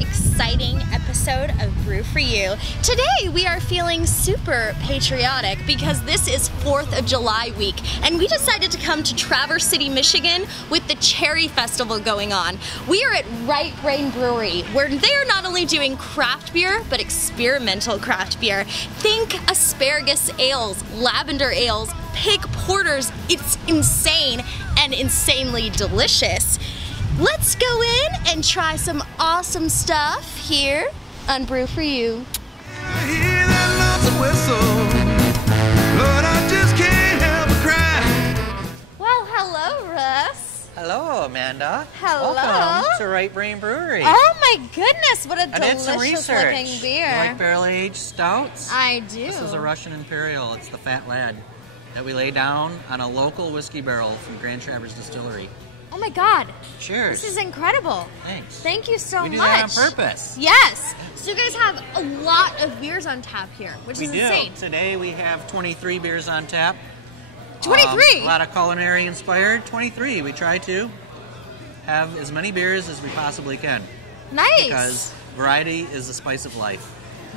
exciting episode of Brew for You. Today we are feeling super patriotic because this is 4th of July week and we decided to come to Traverse City, Michigan with the Cherry Festival going on. We are at Right Brain Brewery where they are not only doing craft beer but experimental craft beer. Think asparagus ales, lavender ales, pig porters. It's insane and insanely delicious. Let's go in and try some awesome stuff here on Brew for You. I hear that lonesome whistle. Lord, I just can't help but cry. Well, hello, Russ. Hello, Amanda. Hello. Welcome to Right Brain Brewery. Oh my goodness, what a I did some delicious research. looking beer. You like barrel-aged stouts? I do. This is a Russian Imperial. It's the Fat Lad that we lay down on a local whiskey barrel from Grand Traverse Distillery. Oh my God. Cheers. This is incredible. Thanks. Thank you so much. We do that on purpose. Yes. So you guys have a lot of beers on tap here, which is insane. Today we have 23 beers on tap. 23? A lot of culinary inspired. 23. We try to have as many beers as we possibly can. Nice. Because variety is the spice of life.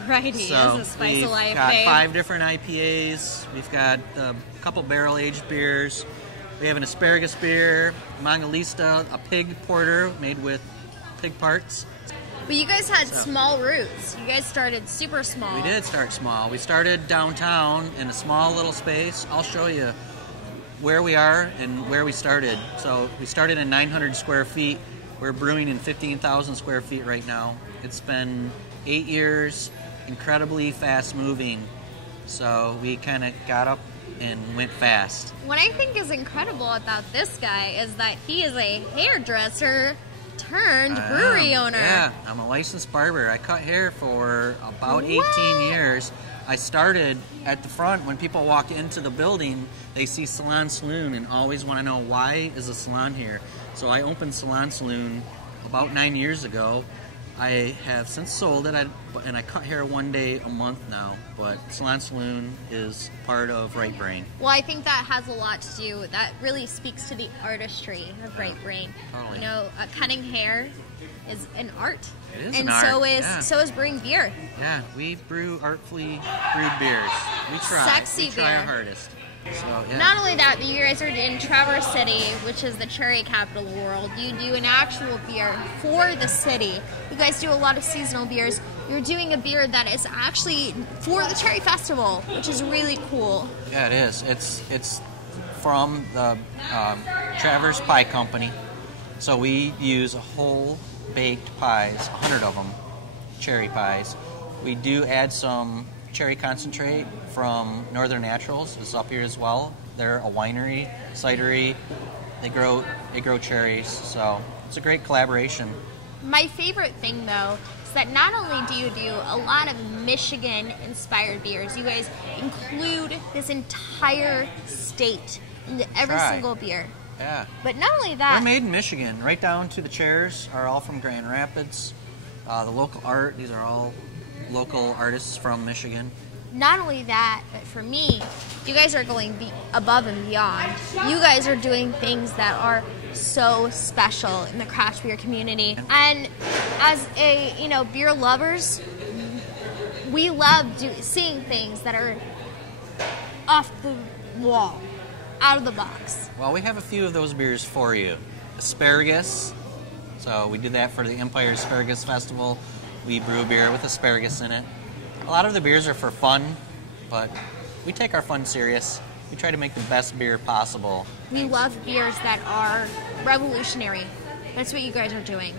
Variety is the spice of life, we've got babe. 5 different IPAs. We've got a couple barrel-aged beers. We have an asparagus beer, Mangalista, a pig porter made with pig parts. But you guys had small roots. You guys started super small. We did start small. We started downtown in a small little space. I'll show you where we are and where we started. So we started in 900 square feet. We're brewing in 15,000 square feet right now. It's been 8 years, incredibly fast moving. So we kind of got up and went fast. What I think is incredible about this guy is that he is a hairdresser turned brewery owner. Yeah, I'm a licensed barber. I cut hair for about 18 years. I started at the front. When people walk into the building, they see Salon Saloon and always want to know, why is a salon here? So I opened Salon Saloon about 9 years ago. I have since sold it, and I cut hair 1 day a month now, but Salon Saloon is part of Right Brain. Well, I think that has a lot to do, that really speaks to the artistry of Right Brain. Totally. You know, cutting hair is an art. It is and an art, so is brewing beer. Yeah, we brew artfully brewed beers. We try. Sexy we try beer. our hardest. So, yeah. Not only that, but you guys are in Traverse City, which is the cherry capital of the world. You do an actual beer for the city. You guys do a lot of seasonal beers. You're doing a beer that is actually for the Cherry Festival, which is really cool. Yeah, it is. It's from the Traverse Pie Company. So we use whole baked pies, 100 of them, cherry pies. We do add some cherry concentrate from Northern Naturals. It's up here as well. They're a winery, cidery. They grow cherries, so it's a great collaboration. My favorite thing, though, is that not only do you do a lot of Michigan-inspired beers, you guys include this entire state into every single beer. Yeah. But not only that... We're made in Michigan. Right down to the chairs are all from Grand Rapids. The local art, these are all local artists from Michigan. Not only that, but for me, you guys are going above and beyond. You guys are doing things that are so special in the craft beer community. And as beer lovers, we love seeing things that are off the wall, out of the box. Well, we have a few of those beers for you. Asparagus. So we did that for the Empire Asparagus Festival. We brew a beer with asparagus in it. A lot of the beers are for fun, but we take our fun serious. We try to make the best beer possible. We love beers that are revolutionary. That's what you guys are doing.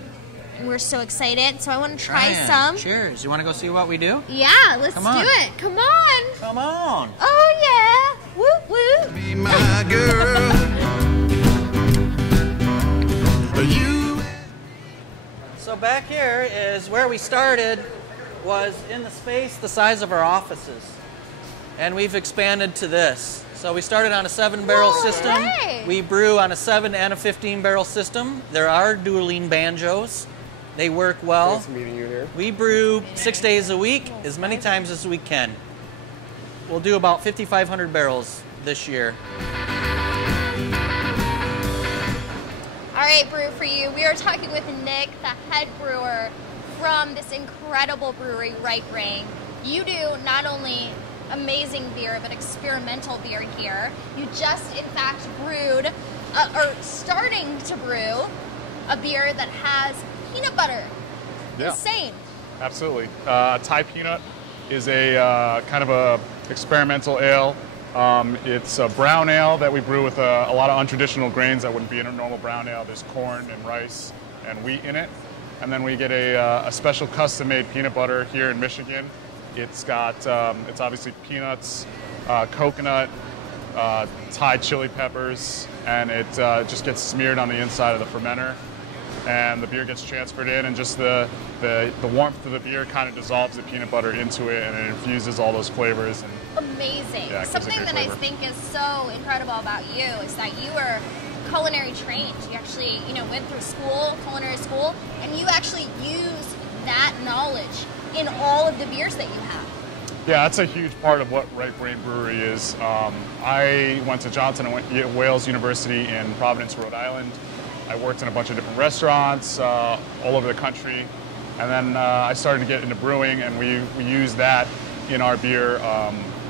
And we're so excited, so I want to try some. Cheers. You want to go see what we do? Yeah, let's do it. Come on. Come on. Oh, yeah. Whoop, whoop. Be my girl. You. So back here is where we started, was in the space the size of our offices. And we've expanded to this. So we started on a 7-barrel system. Right. We brew on a 7 and a 15-barrel system. There are dueling banjos. They work well. Nice meeting you here. We brew 6 days a week, as many times as we can. We'll do about 5,500 barrels this year. All right, Brew for You. We are talking with Nick, the head brewer from this incredible brewery, Right Brain. You do not only amazing beer, but experimental beer here. You just, in fact, brewed, or starting to brew, a beer that has peanut butter. Yeah. Insane. Absolutely. Thai Peanut is a kind of a experimental ale. It's a brown ale that we brew with a lot of untraditional grains that wouldn't be in a normal brown ale. There's corn and rice and wheat in it. And then we get a special custom-made peanut butter here in Michigan. It's got, it's obviously peanuts, coconut, Thai chili peppers, and it just gets smeared on the inside of the fermenter. And the beer gets transferred in, and just the warmth of the beer kind of dissolves the peanut butter into it, and it infuses all those flavors. And amazing. Yeah, something that flavor. I think is so incredible about you is that you are culinary trained. You actually, went through school, culinary school, and you actually use that knowledge in all of the beers that you have. Yeah, that's a huge part of what Right Brain Brewery is. I went to Johnson and Wales University in Providence, Rhode Island. I worked in a bunch of different restaurants all over the country, and then I started to get into brewing, and we use that in our beer.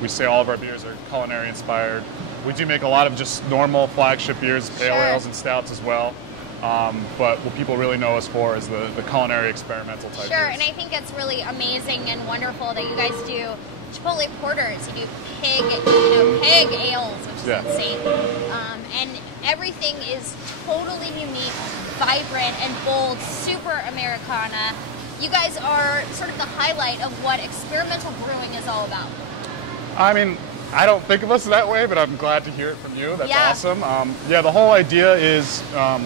We say all of our beers are culinary inspired. We do make a lot of just normal flagship beers, pale ales and stouts as well. But what people really know us for is the culinary experimental type beers. And I think it's really amazing and wonderful that you guys do Chipotle porters, you do pig ales, which is insane. And everything is totally unique, vibrant, and bold, super Americana. You guys are sort of the highlight of what experimental brewing is all about. I mean, I don't think of us that way, but I'm glad to hear it from you. That's Yeah. awesome. Yeah, the whole idea is, I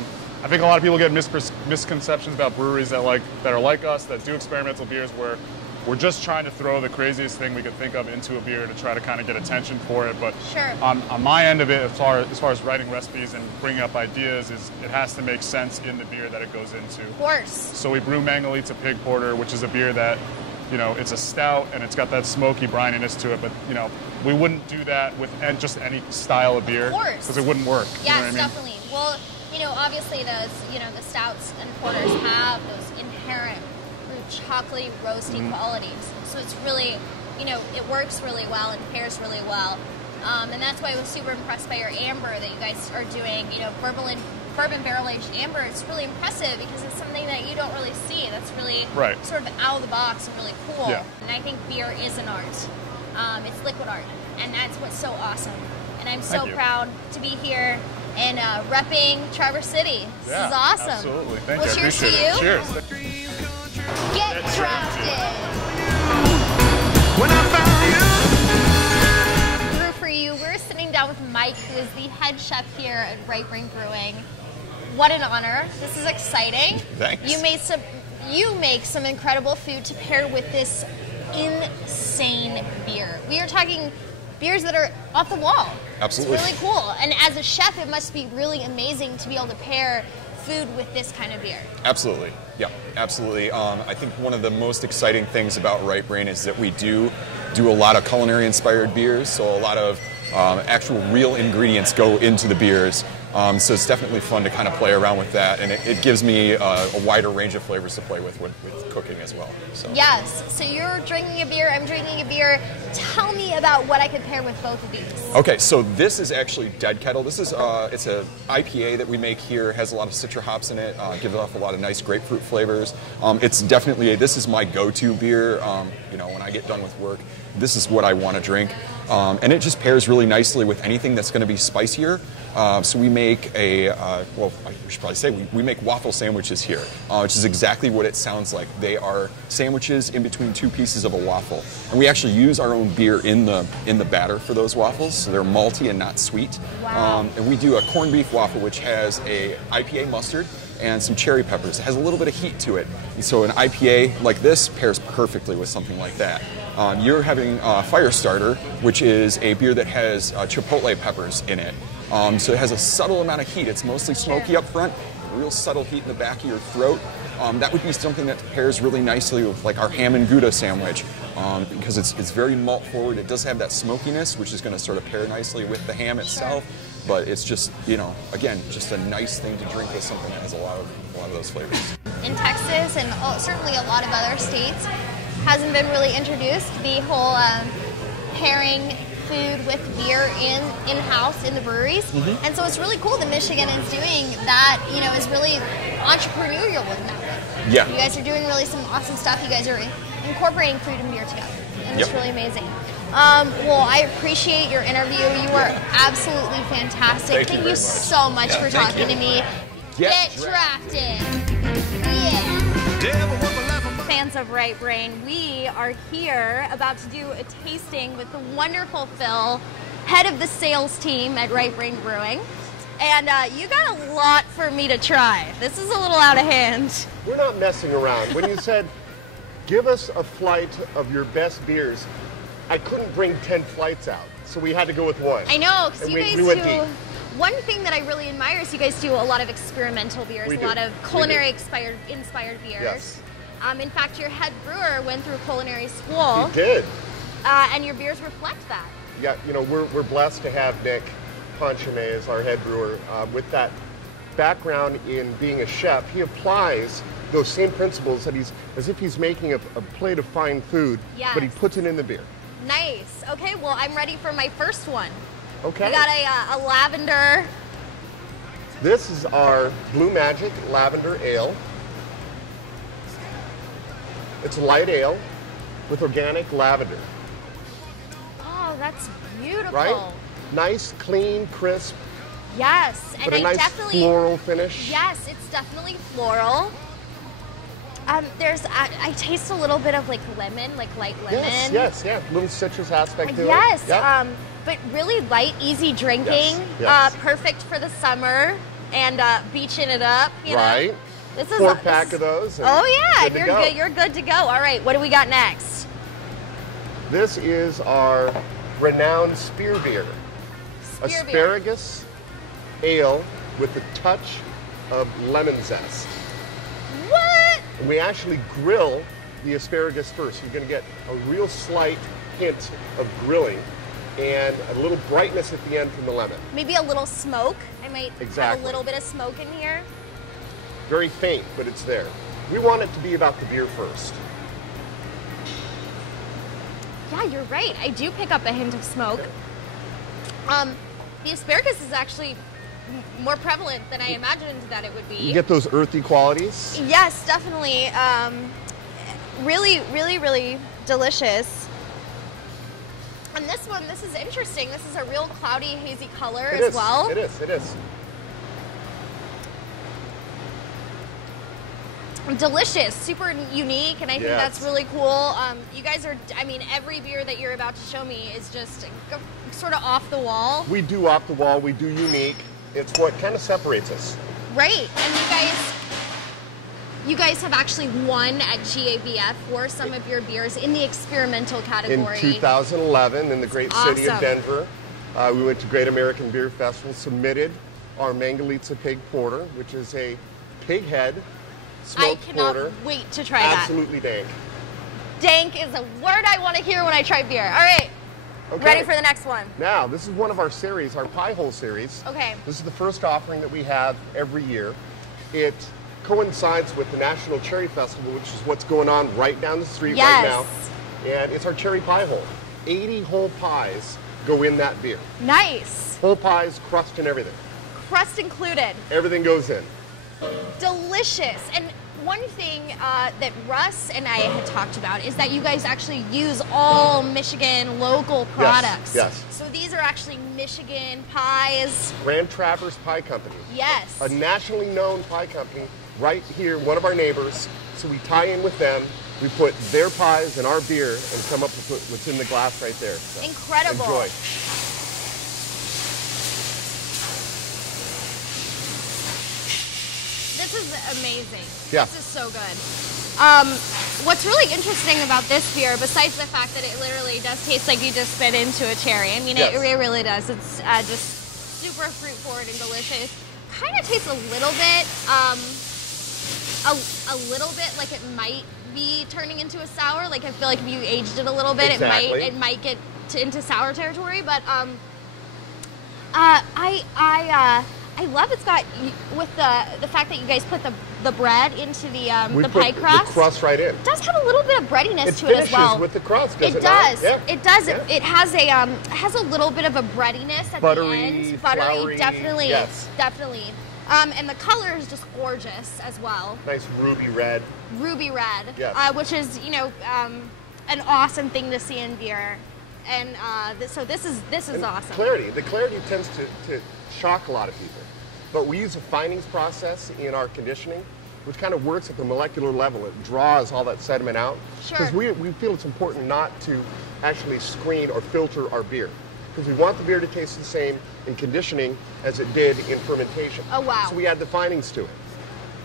think a lot of people get misconceptions about breweries that are like us, that do experimental beers, where we're just trying to throw the craziest thing we could think of into a beer to try to kind of get attention for it. But on my end of it, as far as writing recipes and bringing up ideas, is it has to make sense in the beer that it goes into. Of course. So we brew Mangalitsa Pig Porter, which is a beer that, it's a stout and it's got that smoky brininess to it, but we wouldn't do that with just any style of beer. Of course. Because it wouldn't work. Yes, you know what I mean? definitely. Well, obviously those, the stouts and porters have those inherent chocolatey, roasty qualities. So it's really, it works really well and pairs really well. And that's why I was super impressed by your amber that you guys are doing, bourbon barrel-aged amber. It's really impressive because it's something that you don't really see. That's really sort of out of the box and really cool. Yeah. And I think beer is an art. It's liquid art. And that's what's so awesome. And I'm so proud to be here and repping Traverse City. This is awesome. Absolutely. Thank well, you. Cheers I appreciate to you. it. Cheers. Get drafted. When I found Brew for you. We're sitting down with Mike, who is the head chef here at Right Brain Brewing. What an honor. This is exciting. Thanks. You make some incredible food to pair with this insane beer. We are talking beers that are off the wall. Absolutely. It's really cool. And as a chef, it must be really amazing to be able to pair food with this kind of beer. Absolutely. Yeah, absolutely. I think one of the most exciting things about Right Brain is that we do a lot of culinary inspired beers, so a lot of actual real ingredients go into the beers. So it's definitely fun to kind of play around with that, and it gives me a wider range of flavors to play with cooking as well. So. Yes. So you're drinking a beer, I'm drinking a beer. Tell me about what I could pair with both of these. Okay, so this is actually Dead Kettle. This is it's a IPA that we make here. Has a lot of citra hops in it. Gives off a lot of nice grapefruit flavors. It's definitely this is my go-to beer. When I get done with work, this is what I want to drink, and it just pairs really nicely with anything that's going to be spicier. So we make I should probably say we make waffle sandwiches here, which is exactly what it sounds like. They are sandwiches in between two pieces of a waffle, and we actually use our own beer in the batter for those waffles. So they're malty and not sweet. Wow. And we do a corned beef waffle, which has a IPA mustard and some cherry peppers. It has a little bit of heat to it. So an IPA like this pairs perfectly with something like that. You're having Firestarter, which is a beer that has chipotle peppers in it. So it has a subtle amount of heat. It's mostly smoky up front, real subtle heat in the back of your throat. That would be something that pairs really nicely with like our ham and Gouda sandwich, because it's very malt forward. It does have that smokiness, which is going to sort of pair nicely with the ham itself. But it's just, again, just a nice thing to drink with something that has a lot of a lot of those flavors. In Texas and certainly a lot of other states, hasn't been really introduced the whole pairing food with beer in-house in the breweries. And so it's really cool that Michigan is doing that, you know, is really entrepreneurial in that way. Yeah. You guys are doing really some awesome stuff. You guys are incorporating food and beer together. And it's really amazing. Well, I appreciate your interview. You were absolutely fantastic. Thank you so much for talking to me. Get drafted. Yeah. Fans of Right Brain, we are here about to do a tasting with the wonderful Phil, head of the sales team at Right Brain Brewing. And you got a lot for me to try. This is a little out of hand. We're not messing around. When you said, give us a flight of your best beers, I couldn't bring 10 flights out, so we had to go with one. I know, because you guys went do... deep. One thing that I really admire is you guys do a lot of experimental beers, a lot of culinary inspired beers. Yes. In fact, your head brewer went through culinary school. He did. And your beers reflect that. Yeah, you know, we're blessed to have Nick Ponchenet as our head brewer. With that background in being a chef, he applies those same principles that as if he's making a plate of fine food, but he puts it in the beer. Nice. Okay, well, I'm ready for my first one. Okay. We got a lavender. This is our Blue Magic Lavender Ale. It's a light ale with organic lavender. Oh, that's beautiful. Right? Nice, clean, crisp. Yes, and but a nice definitely floral finish. Yes, it's definitely floral. I taste a little bit of like lemon, like light lemon. Yes, little citrus aspect to it. Yes, Yep. but really light, easy drinking. Yes. Perfect for the summer and beaching it up. You right. know? This is 4-pack of those. Oh yeah, good to go. You're good to go. All right, what do we got next? This is our renowned spear beer. Asparagus ale with a touch of lemon zest. What? And we actually grill the asparagus first. You're going to get a real slight hint of grilling and a little brightness at the end from the lemon. Maybe a little smoke. I might have a little bit of smoke in here. Very faint, but it's there. We want it to be about the beer first. Yeah, you're right. I do pick up a hint of smoke. The asparagus is actually more prevalent than I imagined that it would be. You get those earthy qualities? Yes, definitely. Really, really, really delicious. And this is interesting. This is a real cloudy, hazy color as well. It is. Delicious, super unique, and I think that's really cool. You guys are, I mean, every beer that you're about to show me is just sort of off the wall. We do off the wall, we do unique. It's what kind of separates us. Right, and you guys have actually won at GABF for some of your beers in the experimental category. In 2011, in the great city of Denver, we went to Great American Beer Festival, submitted our Mangalitsa Pig Porter, which is a pig head smoked porter. I cannot wait to try that. Absolutely dank. Dank is a word I want to hear when I try beer. All right, ready for the next one. Now, this is one of our series, our Pie Hole series. Okay. This is the first offering that we have every year. It coincides with the National Cherry Festival, which is what's going on right down the street right now. And it's our cherry pie hole. 80 whole pies go in that beer. Nice. Whole pies, crust and everything. Crust included. Everything goes in. Delicious. And one thing that Russ and I had talked about is that you guys actually use all Michigan local products. Yes. So these are actually Michigan pies. Grand Traverse Pie Company. Yes. A nationally known pie company right here, one of our neighbors. So we tie in with them. We put their pies in our beer and come up with what's in the glass right there. So incredible. Enjoy. This is amazing. Yeah. This is so good. What's really interesting about this beer, besides the fact that it literally does taste like you just spit into a cherry, I mean, it really does. It's just super fruit forward and delicious. Kind of tastes a little bit like it might be turning into a sour. Like I feel like if you aged it a little bit, it might get I love it's got with the fact that you guys put the bread into the We pie put crust. the crust right in. It does have a little bit of breadiness It to it as well. finishes with the crust, does it does. not? Yeah. It does. Yeah. It has a little bit of a breadiness at Buttery, the end. Buttery, floury, definitely. yes. Definitely. And the color is just gorgeous as well. Nice ruby red. Ruby red. Yes. Which is, an awesome thing to see in beer. And so this is And awesome. Clarity. The clarity tends to shock a lot of people. But we use a finings process in our conditioning, which kind of works at the molecular level. It draws all that sediment out. Sure. Because we feel it's important not to actually screen or filter our beer. Because we want the beer to taste the same in conditioning as it did in fermentation. Oh, wow. So we add the finings to it.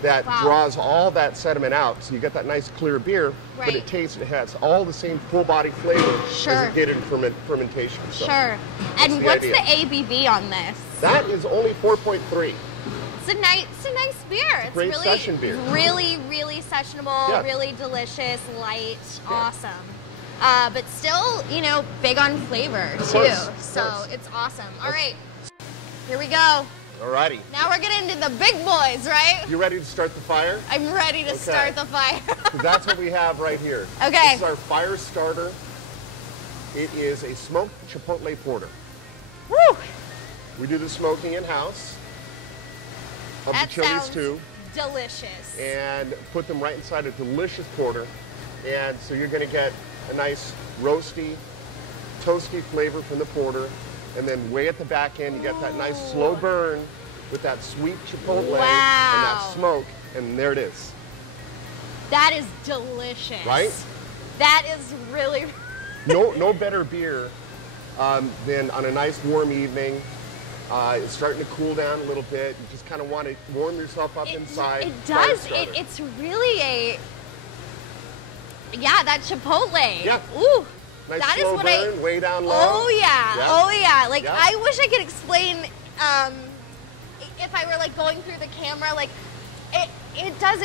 That Wow. draws all that sediment out, so you get that nice clear beer, but Right. it has all the same full body flavor Sure. as it did in fermentation. So Sure. And the what's idea. the ABV on this? that is only 4.3. It's a nice beer. It's Great really, session beer. Really, really sessionable, Yeah. really delicious, light, Yeah. awesome. But still, big on flavor too. course, So of course. it's awesome. All right, here we go. Alrighty. Now we're getting into the big boys, right? You ready to start the fire? I'm ready to start the fire. 'Cause that's what we have right here. Okay. This is our fire starter. It is a smoked chipotle porter. Woo! We do the smoking in-house of That the chilies sounds too, delicious. and put them right inside a delicious porter. And so you're going to get a nice roasty, toasty flavor from the porter. And then way at the back end, you get that nice slow burn with that sweet chipotle and that Wow. smoke. And there it is. That is delicious. Right? That is really. No better beer than on a nice warm evening. It's starting to cool down a little bit. You just kind of want to warm yourself up inside. It Fire does. starter. It's really that chipotle. Yeah. Ooh. Nice that is slow what burn, way down low. Oh yeah. Yeah. Oh yeah. Like Yeah. I wish I could explain if I were like going through the camera, like it's got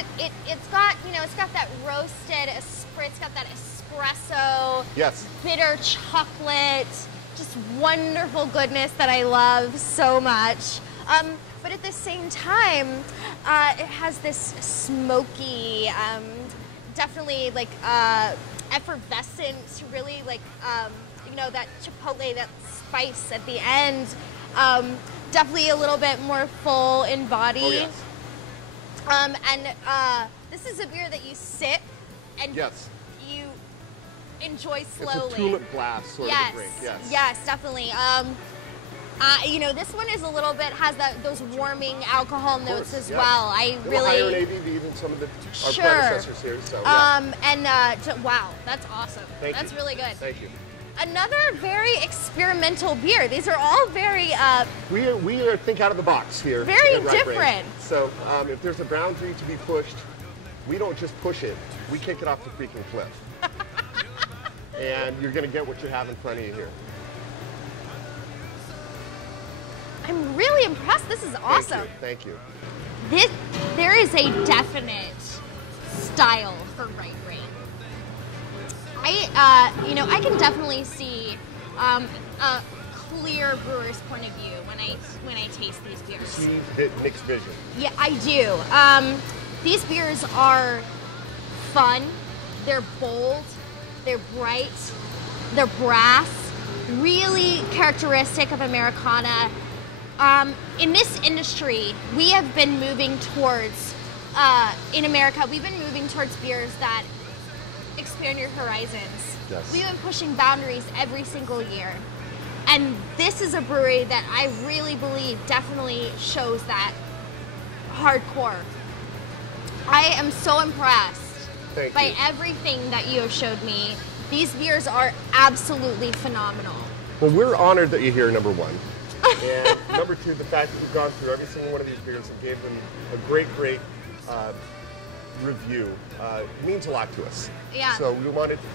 it's got that roasted it's got that espresso, Yes. bitter chocolate, just wonderful goodness that I love so much. But at the same time, it has this smoky, definitely like effervescent, really like that chipotle, that spice at the end. Definitely a little bit more full in body. Oh, yes. And this is a beer that you sip and Yes. you enjoy slowly. It's a tulip glass sort of a drink. Yes. Yes, definitely. This one is a little bit has those warming alcohol notes as yeah. well. I A little higher really in ABV than some of our Sure. predecessors here. So yeah. Wow, that's awesome. Thank That's you. really good. Thank you. Another very experimental beer. These are all very We are think out of the box here. Very at Right Brain. different. So if there's a boundary to be pushed, we don't just push it. We kick it off the freaking cliff. And you're going to get what you have in front of you here. I'm really impressed. This is awesome. Thank you. There is a definite style for Right Brain. I can definitely see a clear brewer's point of view when I taste these beers. See Nick's vision. Yeah, I do. These beers are fun. They're bold. They're bright. They're brass. Really characteristic of Americana. In this industry, we have been moving towards, in America, we've been moving towards beers that expand your horizons. Yes. We've been pushing boundaries every single year. And this is a brewery that I really believe definitely shows that hardcore. I am so impressed Thank by you. everything that you have showed me. These beers are absolutely phenomenal. Well, we're honored that you're here, number one. And number two, the fact that you've gone through every single one of these beers and gave them a great review means a lot to us. Yeah. So we wanted to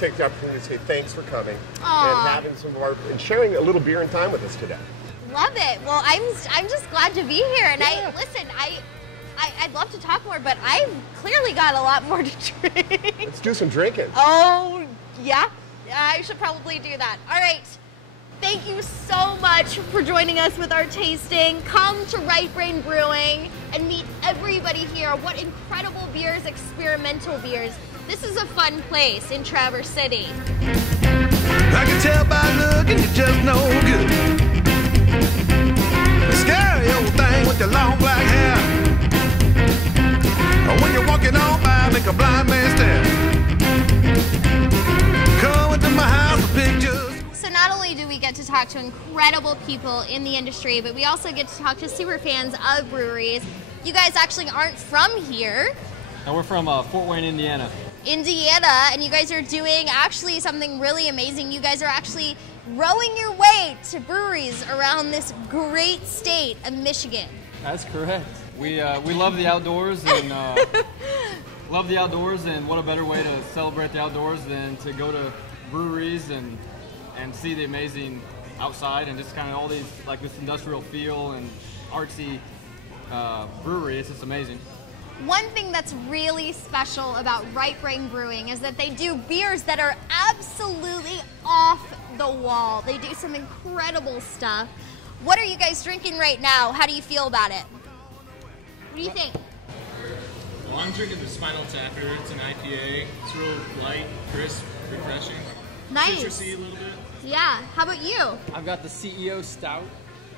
take the opportunity to say thanks for coming Aw. and having and sharing a little beer and time with us today. Love it. Well, I'm just glad to be here. And Yeah. I'd love to talk more, but I've clearly got a lot more to drink. Let's do some drinking. Oh, yeah. I should probably do that. All right. Thank you so much for joining us with our tasting. Come to Right Brain Brewing and meet everybody here. What incredible beers, experimental beers. This is a fun place in Traverse City. I can tell by looking, you're just no good. The scary old thing with the long black hair. When you're walking on by, make a blind man stare. Come into my house for pictures. So not only do we get to talk to incredible people in the industry, but we also get to talk to super fans of breweries. You guys actually aren't from here. And we're from Fort Wayne, Indiana. And you guys are doing actually something really amazing. You guys are actually rowing your way to breweries around this great state of Michigan. That's correct. We love the outdoors and what a better way to celebrate the outdoors than to go to breweries and see the amazing outside and just kind of all these, like this industrial feel and artsy brewery. It's just amazing. One thing that's really special about Right Brain Brewing is that they do beers that are absolutely off the wall. They do some incredible stuff. What are you guys drinking right now? How do you feel about it? What do you think? Well, I'm drinking the Spinal Tapper. It's an IPA. It's real light, crisp, refreshing. Nice. Citrusy a little bit. Yeah. How about you? I've got the CEO Stout.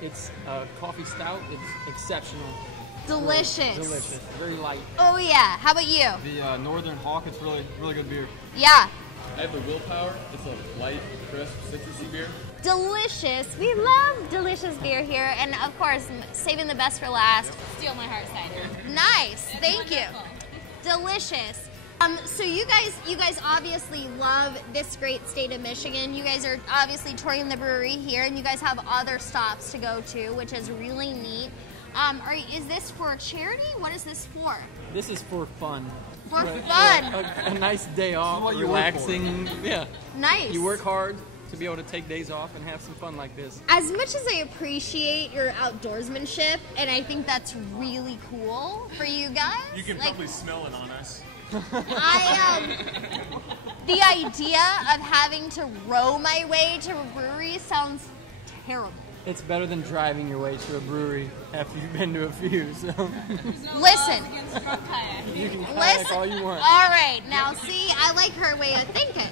It's a coffee stout. It's exceptional. Delicious. Delicious. Very light. Oh yeah. How about you? The Northern Hawk, it's really good beer. Yeah. I have the Willpower. It's a light, crisp, citrusy beer. Delicious. We love delicious beer here, and of course, saving the best for last. Steal my heart cider. Nice. Thank you. Delicious. So you guys obviously love this great state of Michigan. You guys are obviously touring the brewery here, and you guys have other stops to go to, which is really neat. Is this for charity? What is this for? This is for fun. For fun. A nice day off, what you relaxing, and yeah. Nice. You work hard to be able to take days off and have some fun like this. As much as I appreciate your outdoorsmanship, and I think that's really cool for you guys. You can probably smell it on us. The idea of having to row my way to a brewery sounds terrible. It's better than driving your way to a brewery after you've been to a few, so. Listen. You can kayak all you want. All right, now see, I like her way of thinking.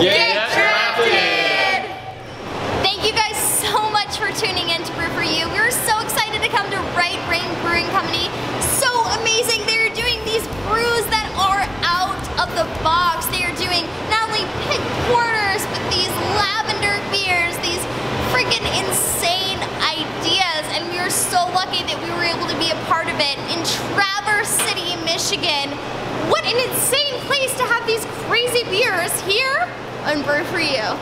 Get drafted! Thank you guys so much for tuning in to Brew For You. We're so excited to come to Right Brain Brewing Company. So amazing. They're doing these brews that are out of the box. They are doing not only pit porters, but these lavender beers, these freaking insane ideas, and we are so lucky that we were able to be a part of it in Traverse City, Michigan. What an insane place to have these crazy beers here on Brew For You.